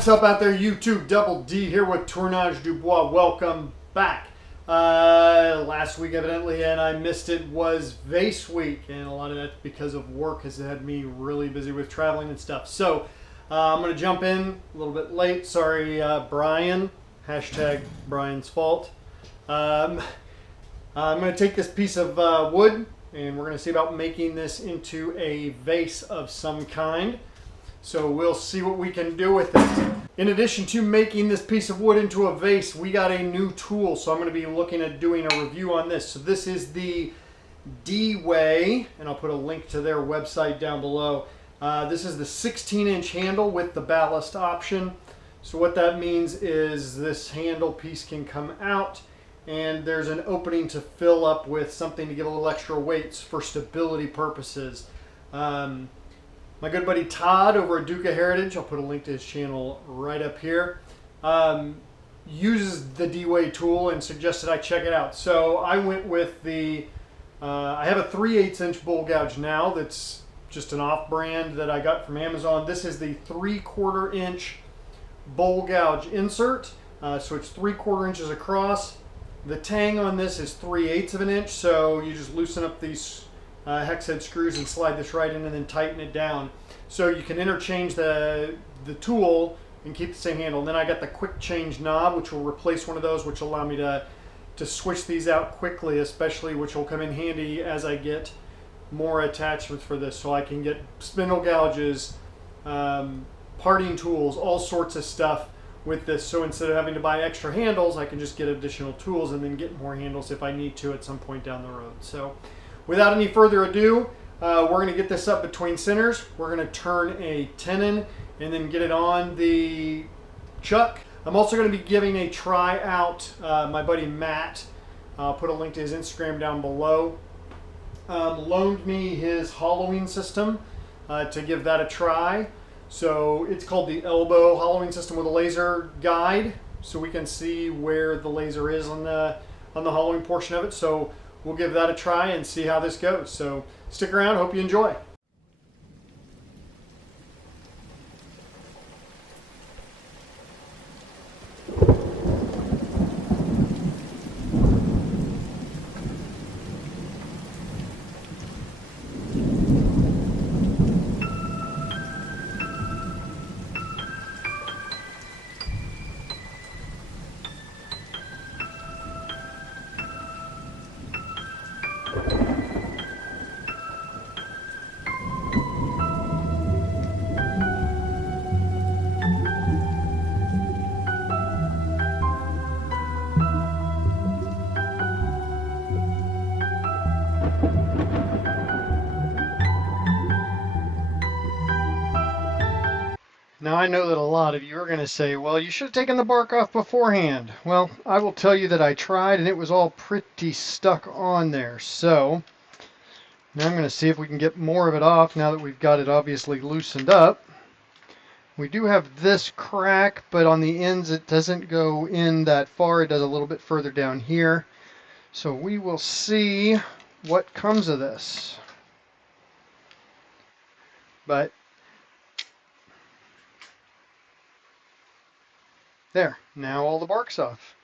What's up out there, YouTube? Double D here with Tournage Dubois. Welcome back. Last week, evidently, and I missed it, was Vase week, and a lot of that's because of work has had me really busy with traveling and stuff. So I'm going to jump in a little bit late. Sorry, Brian. Hashtag Brian's fault. I'm going to take this piece of wood, and we're going to see about making this into a vase of some kind. So we'll see what we can do with it. In addition to making this piece of wood into a vase, we got a new tool. So I'm going to be looking at doing a review on this. So this is the Dubois, and I'll put a link to their website down below. This is the 16-inch handle with the ballast option. So what that means is this handle piece can come out, and there's an opening to fill up with something to give a little extra weights for stability purposes. My good buddy Todd over at Duca Heritage, I'll put a link to his channel right up here, uses the Dubois tool and suggested I check it out. So I went with the, I have a 3/8 inch bowl gouge now that's just an off-brand that I got from Amazon. This is the 3/4 inch bowl gouge insert, so it's 3/4 inches across. The tang on this is 3/8 of an inch, so you just loosen up these hex head screws and slide this right in and then tighten it down. So you can interchange the tool and keep the same handle. And then I got the quick change knob, which will replace one of those, which will allow me to switch these out quickly, especially, which will come in handy as I get more attachments for this. So I can get spindle gouges, parting tools, all sorts of stuff with this. So instead of having to buy extra handles, I can just get additional tools and then get more handles if I need to at some point down the road. So without any further ado, we're going to get this up between centers. We're going to turn a tenon and then get it on the chuck. I'm also going to be giving a try out. My buddy Matt, I'll put a link to his Instagram down below, loaned me his hollowing system to give that a try. So it's called the elbow hollowing system with a laser guide, so we can see where the laser is on the hollowing portion of it. So we'll give that a try and see how this goes. So stick around, hope you enjoy. Now I know that a lot of you are going to say, well, you should have taken the bark off beforehand. Well, I will tell you that I tried and it was all pretty stuck on there. So now I'm going to see if we can get more of it off now that we've got it obviously loosened up. We do have this crack, but on the ends it doesn't go in that far. It does a little bit further down here. So we will see what comes of this. But there, now all the bark's off.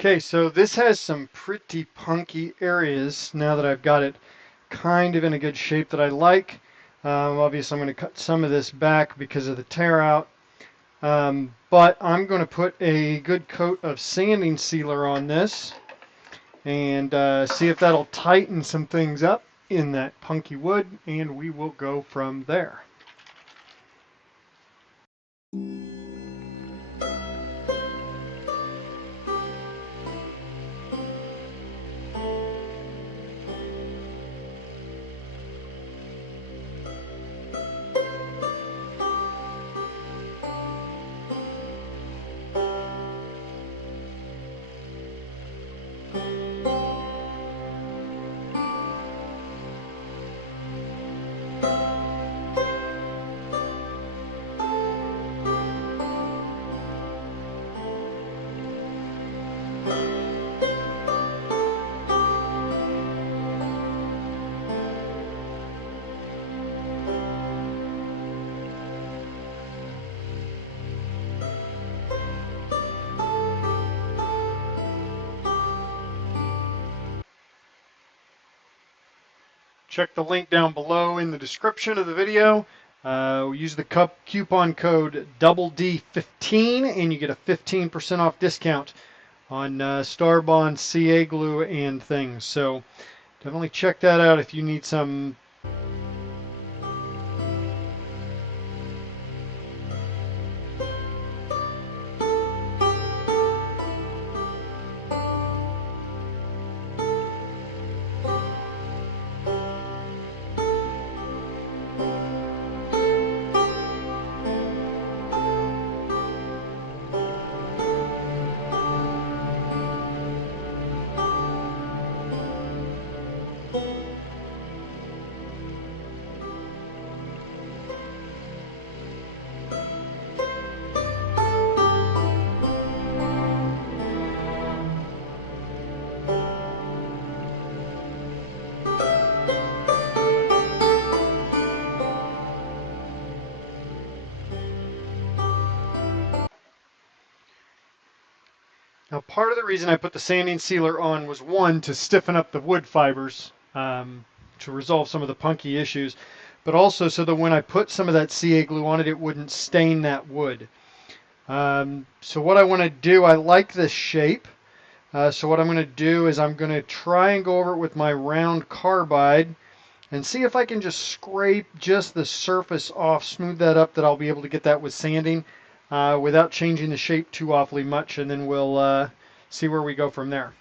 Okay, so this has some pretty punky areas now that I've got it kind of in a good shape that I like. Obviously, I'm going to cut some of this back because of the tear out. But I'm going to put a good coat of sanding sealer on this and see if that'll tighten some things up in that punky wood, and we will go from there. Check the link down below in the description of the video. Use the coupon code DD15 and you get a 15% off discount on Starbond CA glue and things. So definitely check that out if you need some. Now, part of the reason I put the sanding sealer on was, one, to stiffen up the wood fibers to resolve some of the punky issues, but also so that when I put some of that CA glue on it, it wouldn't stain that wood. So what I want to do, I like this shape. So what I'm going to do is I'm going to try and go over it with my round carbide and see if I can just scrape just the surface off, smooth that up, that I'll be able to get that with sanding without changing the shape too awfully much, and then we'll see where we go from there.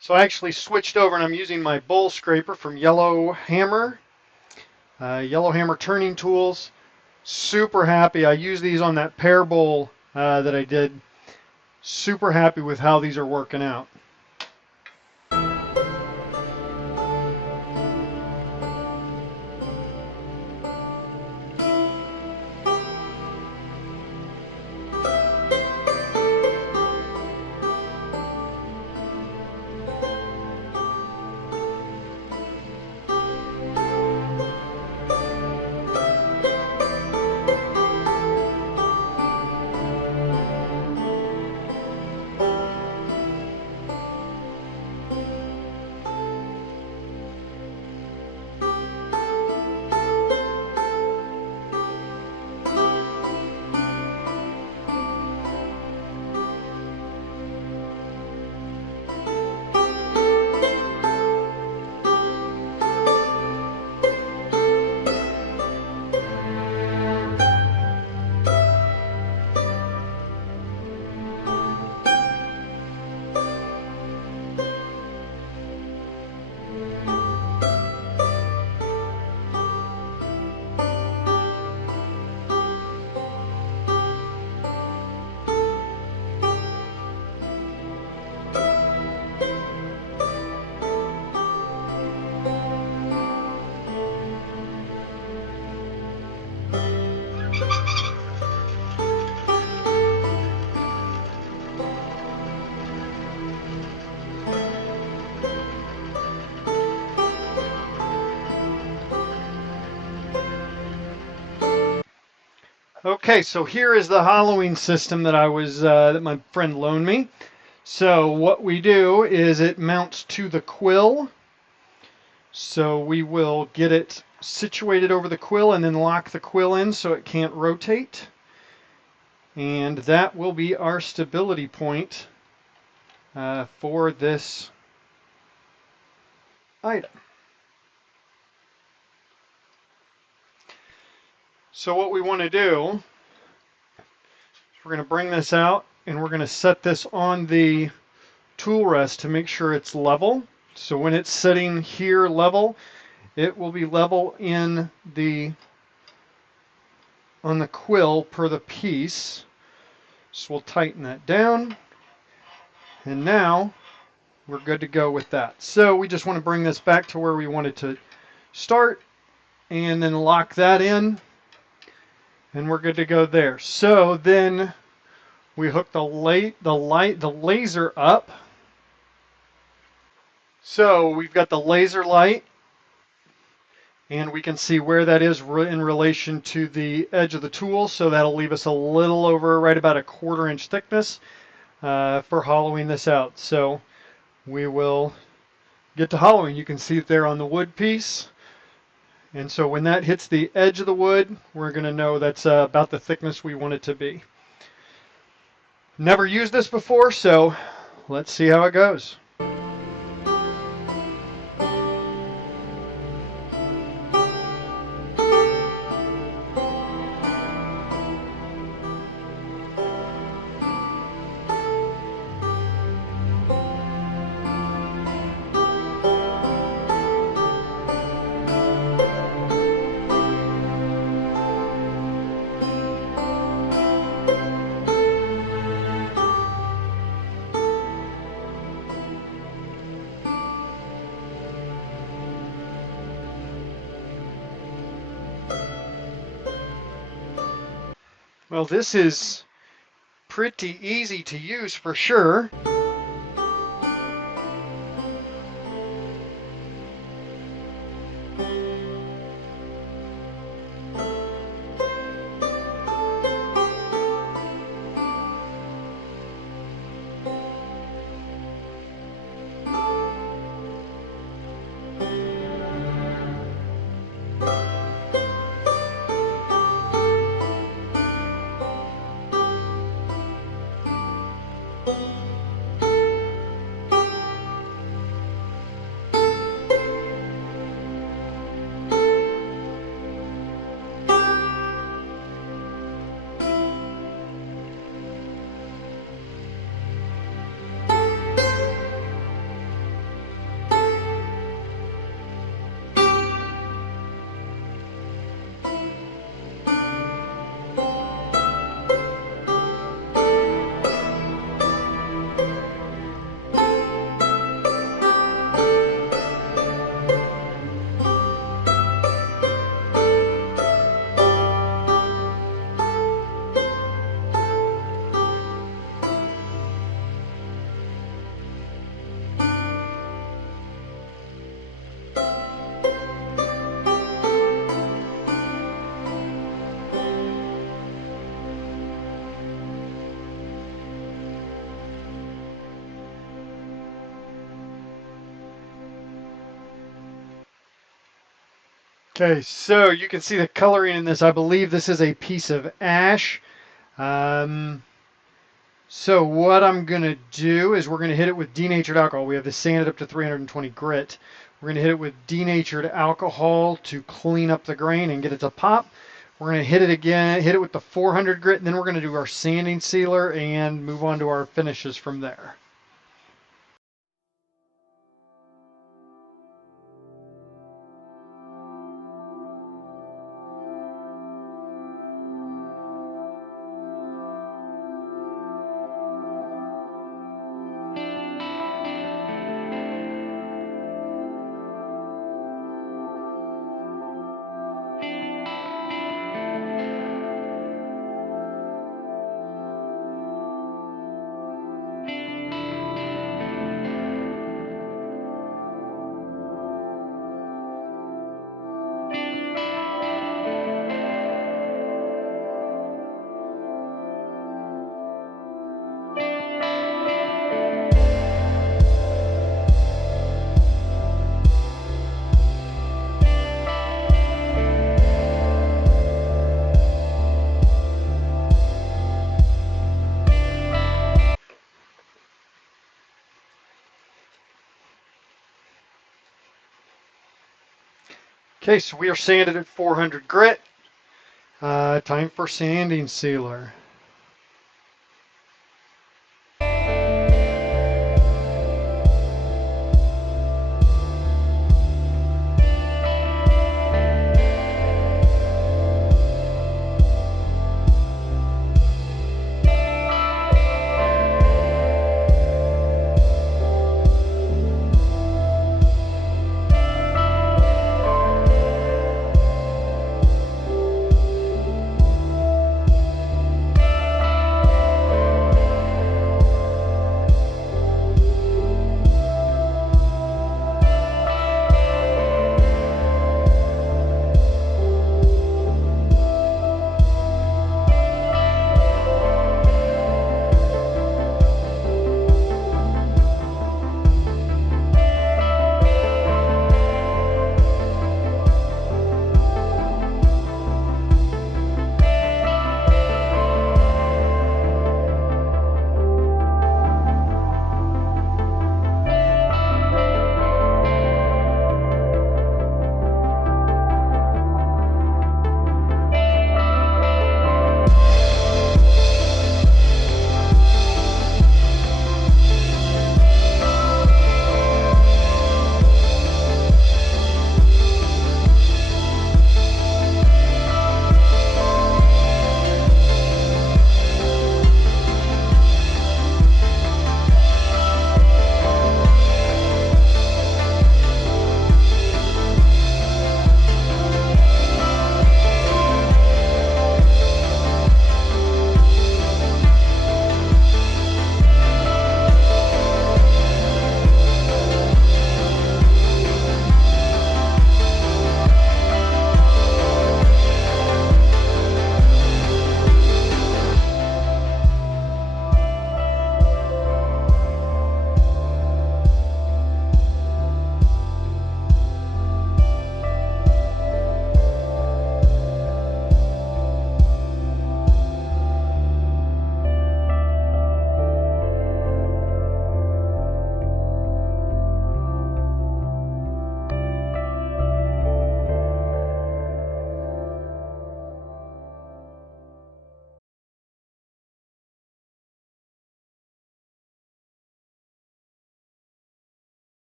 So I actually switched over and I'm using my bowl scraper from Yellow Hammer turning tools. Super happy. I used these on that pear bowl that I did. Super happy with how these are working out. Okay, so here is the hollowing system that that my friend loaned me. So what we do is it mounts to the quill. So we will get it situated over the quill and then lock the quill in so it can't rotate. And that will be our stability point for this item. So what we want to do is we're going to bring this out and we're going to set this on the tool rest to make sure it's level. So when it's sitting here level, it will be level in on the quill per the piece. So we'll tighten that down. And now we're good to go with that. So we just want to bring this back to where we want it to start and then lock that in and we're good to go there. So then we hook the laser up. So we've got the laser light and we can see where that is in relation to the edge of the tool. So that'll leave us a little over right about a 1/4 inch thickness for hollowing this out. So we will get to hollowing. You can see it there on the wood piece. And so when that hits the edge of the wood, we're going to know that's about the thickness we want it to be. Never used this before, so let's see how it goes. Well, this is pretty easy to use for sure. Okay, so you can see the coloring in this. I believe this is a piece of ash. Um, so what I'm going to do is we're going to hit it with denatured alcohol. We have this sanded up to 320 grit. We're going to hit it with denatured alcohol to clean up the grain and get it to pop. We're going to hit it again, hit it with the 400 grit, and then we're going to do our sanding sealer and move on to our finishes from there. Okay, so we are sanded at 400 grit. Time for sanding sealer.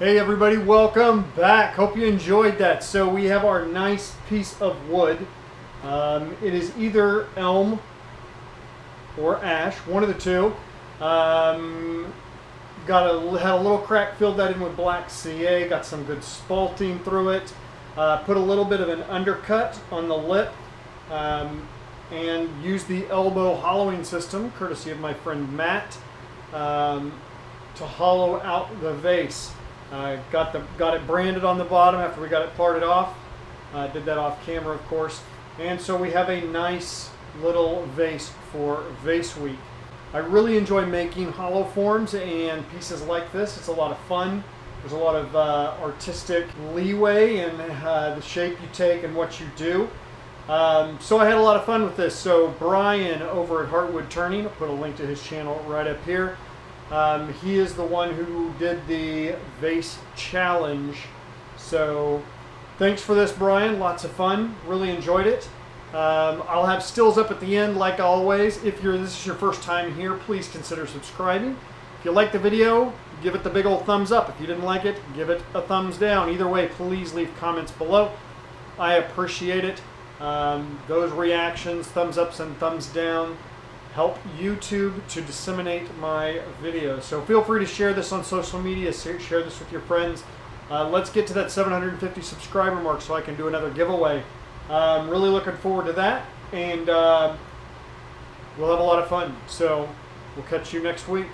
Hey everybody, welcome back. Hope you enjoyed that. So we have our nice piece of wood. It is either elm or ash, one of the two. Had a little crack, filled that in with black CA, got some good spalting through it. Put a little bit of an undercut on the lip and used the elbow hollowing system, courtesy of my friend Matt, to hollow out the vase. Got it branded on the bottom after we got it parted off. Did that off camera, of course. And so we have a nice little vase for Vase Week. I really enjoy making hollow forms and pieces like this. It's a lot of fun. There's a lot of artistic leeway in the shape you take and what you do. So I had a lot of fun with this. So Brian over at Woodturning, I'll put a link to his channel right up here. He is the one who did the vase challenge. So thanks for this, Brian. Lots of fun. Really enjoyed it. I'll have stills up at the end like always. If this is your first time here, please consider subscribing. If you like the video, give it the big old thumbs up. If you didn't like it, give it a thumbs down. Either way, please leave comments below. I appreciate it. Those reactions, thumbs ups and thumbs down, help YouTube to disseminate my videos. So feel free to share this on social media, share this with your friends. Let's get to that 750 subscriber mark so I can do another giveaway. Really looking forward to that, and we'll have a lot of fun. So we'll catch you next week.